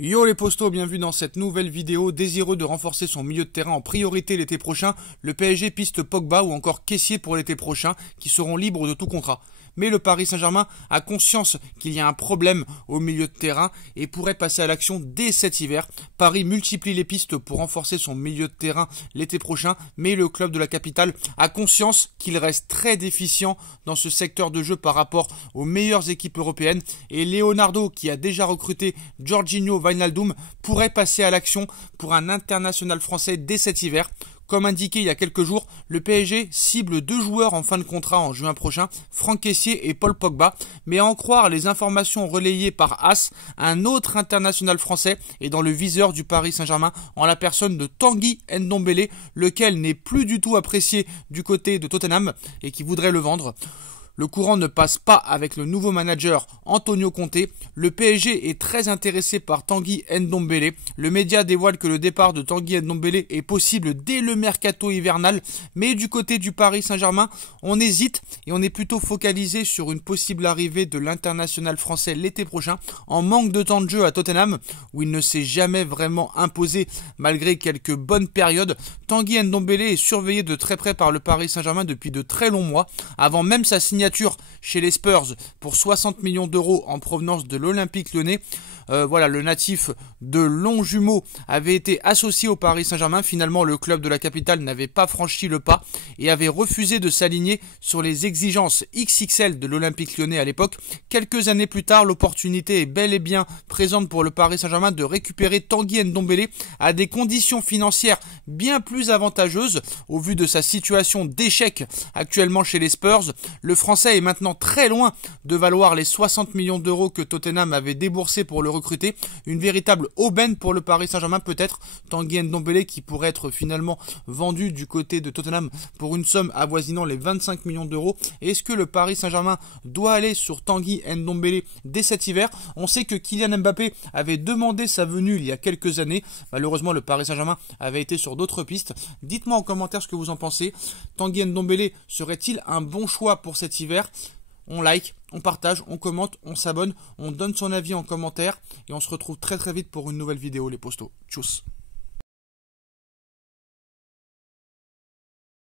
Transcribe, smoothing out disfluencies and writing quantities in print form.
Yo les postos, bienvenue dans cette nouvelle vidéo. Désireux de renforcer son milieu de terrain en priorité l'été prochain, le PSG piste Pogba ou encore Kessié pour l'été prochain, qui seront libres de tout contrat. Mais le Paris Saint-Germain a conscience qu'il y a un problème au milieu de terrain et pourrait passer à l'action dès cet hiver. Paris multiplie les pistes pour renforcer son milieu de terrain l'été prochain, mais le club de la capitale a conscience qu'il reste très déficient dans ce secteur de jeu par rapport aux meilleures équipes européennes. Et Leonardo, qui a déjà recruté Jorginho Wijnaldum, pourrait passer à l'action pour un international français dès cet hiver. Comme indiqué il y a quelques jours, le PSG cible 2 joueurs en fin de contrat en juin prochain, Franck Kessié et Paul Pogba. Mais à en croire les informations relayées par AS, un autre international français est dans le viseur du Paris Saint-Germain en la personne de Tanguy Ndombele, lequel n'est plus du tout apprécié du côté de Tottenham et qui voudrait le vendre. Le courant ne passe pas avec le nouveau manager Antonio Conte. Le PSG est très intéressé par Tanguy Ndombele. Le média dévoile que le départ de Tanguy Ndombele est possible dès le mercato hivernal. Mais du côté du Paris Saint-Germain, on hésite et on est plutôt focalisé sur une possible arrivée de l'international français l'été prochain. En manque de temps de jeu à Tottenham, où il ne s'est jamais vraiment imposé malgré quelques bonnes périodes, Tanguy Ndombele est surveillé de très près par le Paris Saint-Germain depuis de très longs mois, avant même sa signature chez les Spurs pour 60 millions d'euros en provenance de l'Olympique Lyonnais. Le natif de Longjumeau avait été associé au Paris Saint-Germain. Finalement, le club de la capitale n'avait pas franchi le pas et avait refusé de s'aligner sur les exigences XXL de l'Olympique Lyonnais à l'époque. Quelques années plus tard, l'opportunité est bel et bien présente pour le Paris Saint-Germain de récupérer Tanguy Ndombele à des conditions financières bien plus avantageuses au vu de sa situation d'échec actuellement chez les Spurs. Le Français est maintenant très loin de valoir les 60 millions d'euros que Tottenham avait déboursé pour le recruter. Une véritable aubaine pour le Paris Saint-Germain peut-être. Tanguy Ndombele qui pourrait être finalement vendu du côté de Tottenham pour une somme avoisinant les 25 millions d'euros. Est-ce que le Paris Saint-Germain doit aller sur Tanguy Ndombele dès cet hiver? On sait que Kylian Mbappé avait demandé sa venue il y a quelques années. Malheureusement, le Paris Saint-Germain avait été sur d'autres pistes. Dites-moi en commentaire ce que vous en pensez. Tanguy Ndombele serait-il un bon choix pour cet hiver? On like, on partage, on commente, on s'abonne, on donne son avis en commentaire et on se retrouve très vite pour une nouvelle vidéo les postos. Tchuss.